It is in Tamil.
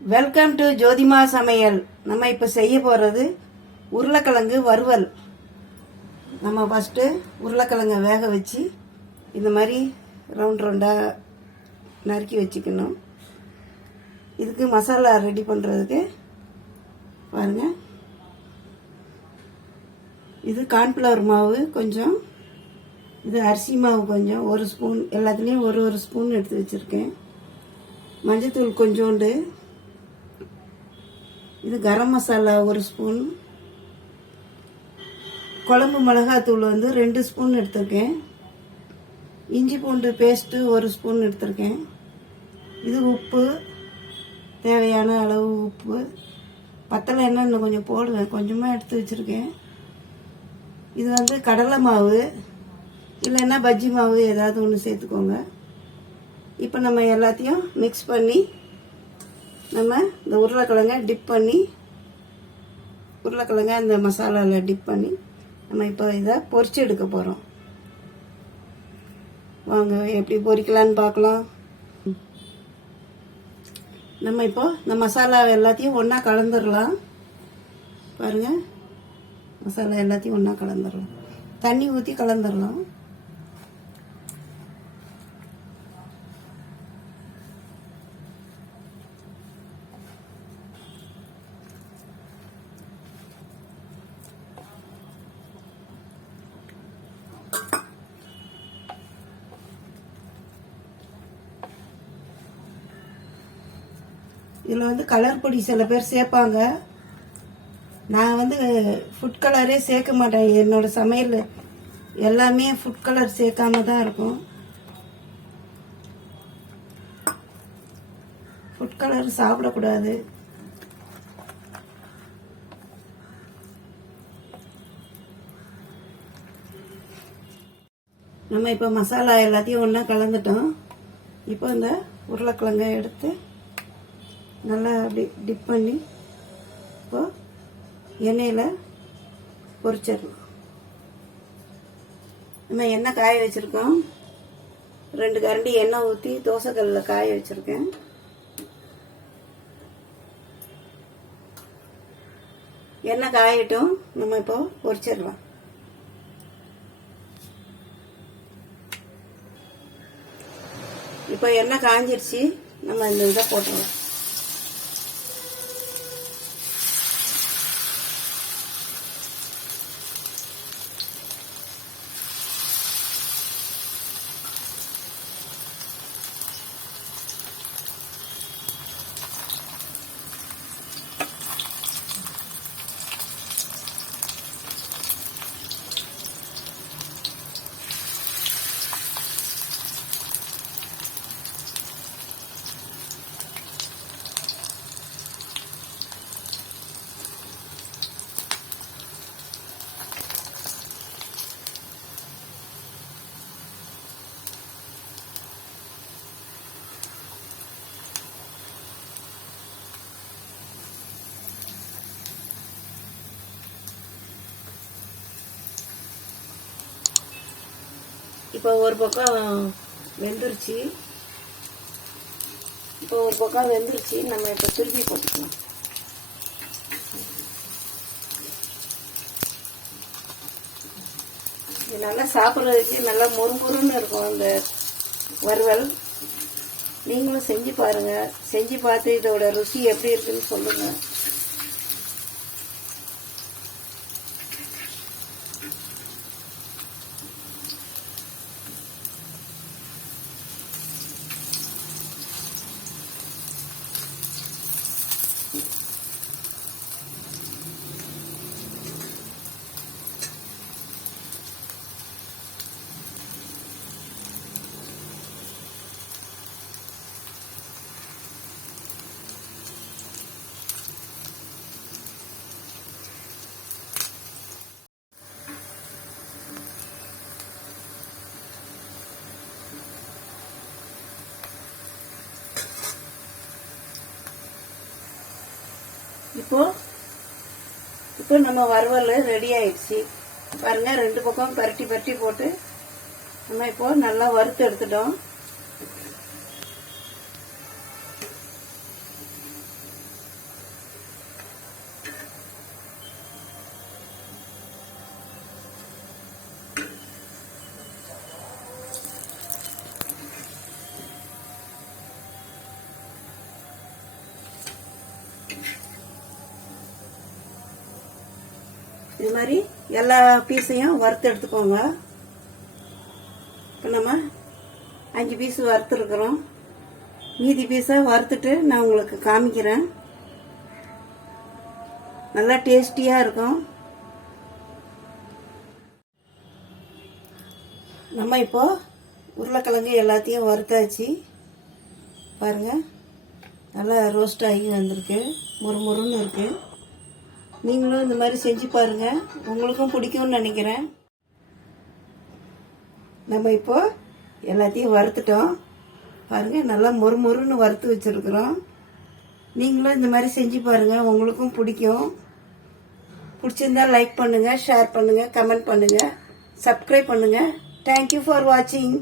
வெல்கம் டு ஜோதிமா சமையல் நம்ம இப்போ செய்ய போகிறது உருளைக்கிழங்கு வறுவல். நம்ம ஃபஸ்ட்டு உருளைக்கிழங்கை வேக வச்சு இந்த மாதிரி ரவுண்ட் ரவுண்டாக நறுக்கி வச்சுக்கணும். இதுக்கு மசாலா ரெடி பண்ணுறதுக்கு பாருங்கள் இது கார்ன்ஃப்ளவர் மாவு கொஞ்சம் இது அரிசி மாவு கொஞ்சம் ஒரு ஸ்பூன் எல்லாத்துலேயும் ஒரு ஒரு ஸ்பூன் எடுத்து வச்சுருக்கேன். மஞ்சத்தூள் கொஞ்சோண்டு இது கரம் மசாலா ஒரு ஸ்பூன். குழம்பு மிளகாத்தூள் வந்து ரெண்டு ஸ்பூன் எடுத்திருக்கேன். இஞ்சி பூண்டு பேஸ்ட்டு ஒரு ஸ்பூன் எடுத்திருக்கேன். இது உப்பு தேவையான அளவு உப்பு. பத்தலை என்னென்னு இன்னும் கொஞ்சம் போடுவேன். கொஞ்சமாக எடுத்து வச்சுருக்கேன். இது வந்து கடலை மாவு. இல்லைன்னா பஜ்ஜி மாவு ஏதாவது ஒன்று சேர்த்துக்கோங்க. இப்போ நம்ம எல்லாத்தையும் மிக்ஸ் பண்ணி நம்ம இந்த உருளைக்கிழங்கை டிப் பண்ணி உருளைக்கிழங்க இந்த மசாலாவில் டிப் பண்ணி நம்ம இப்போ இதை பொறிச்சு எடுக்க போகிறோம் வாங்க எப்படி பொரிக்கலான்னு பார்க்கலாம். நம்ம இப்போ இந்த மசாலா எல்லாத்தையும் ஒன்றா கலந்துடலாம் பாருங்கள் மசாலா எல்லாத்தையும் ஒன்றா கலந்துடலாம் தண்ணி ஊற்றி கலந்துடலாம் இதில் வந்து கலர் பொடி சில பேர் சேர்ப்பாங்க. நான் வந்து ஃபுட் கலரே சேர்க்க மாட்டேன். என்னோடய சமையல் எல்லாமே ஃபுட் கலர் சேர்க்காம தான் இருக்கும். ஃபுட் கலர் சாப்பிடக்கூடாது. நம்ம இப்போ மசாலா எல்லாத்தையும் ஒன்றா கலந்துட்டோம். இப்போ இந்த உருளைக்கிழங்கை எடுத்து நல்லா அப்படி டிப் பண்ணி இப்போ எண்ணெயில் பொரிச்சிடலாம். நம்ம எண்ணெய் காய வச்சுருக்கோம். ரெண்டு கரண்டி எண்ணெய் ஊற்றி தோசைக்கல்லில் காய வச்சுருக்கேன். எண்ணெய் காயட்டும். நம்ம இப்போ பொரிச்சிடலாம். இப்போ எண்ணெய் காஞ்சிருச்சு. நம்ம இந்த இதை போட்டுருவோம் இப்போ ஒரு பக்கம் வெந்துருச்சு. இப்போ ஒரு பக்கம் வெந்துருச்சு. நம்ம இப்போ திருப்பி போட்டுக்கலாம். இது நல்லா சாப்பிட்றதுக்கு நல்லா முறுமுறுன்னு இருக்கும் இந்த வறுவல். நீங்களும் செஞ்சு பாருங்கள் செஞ்சு பார்த்து இதோட ருசி எப்படி இருக்குன்னு சொல்லுங்கள் இப்போ இப்போ நம்ம வறுவல் ரெடி ஆயிடுச்சு. பாருங்கள் ரெண்டு பக்கம் பரட்டி பரட்டி போட்டு நம்ம இப்போ நல்லா வறுத்து எடுத்துட்டோம். இது மாதிரி எல்லா பீஸையும் வறுத்து எடுத்துக்கோங்க. இப்போ நம்ம அஞ்சு பீஸ் வறுத்துருக்குறோம் மீதி பீஸை வறுத்துட்டு நான் உங்களுக்கு காமிக்கிறேன். நல்லா டேஸ்டியாக இருக்கும். நம்ம இப்போ உருளைக்கிழங்கு எல்லாத்தையும் வறுத்தாச்சு. பாருங்கள் நல்லா ரோஸ்ட் ஆகி வந்திருக்கு. முறு முறுன்னு இருக்குது நீங்களும் இந்த மாதிரி செஞ்சு பாருங்க. உங்களுக்கும் பிடிக்கும்னு நினைக்கிறேன். நம்ம இப்போ எல்லாத்தையும் வறுத்துட்டோம். பாருங்க நல்லா மொறு மொறுன்னு வறுத்து வச்சிருக்கிறோம். நீங்களும் இந்த மாதிரி செஞ்சு பாருங்க. உங்களுக்கும் பிடிக்கும். பிடிச்சிருந்தா லைக் பண்ணுங்க ஷேர் பண்ணுங்க கமெண்ட் பண்ணுங்க. சப்ஸ்கிரைப் பண்ணுங்க. தேங்க்யூ ஃபார் வாட்சிங்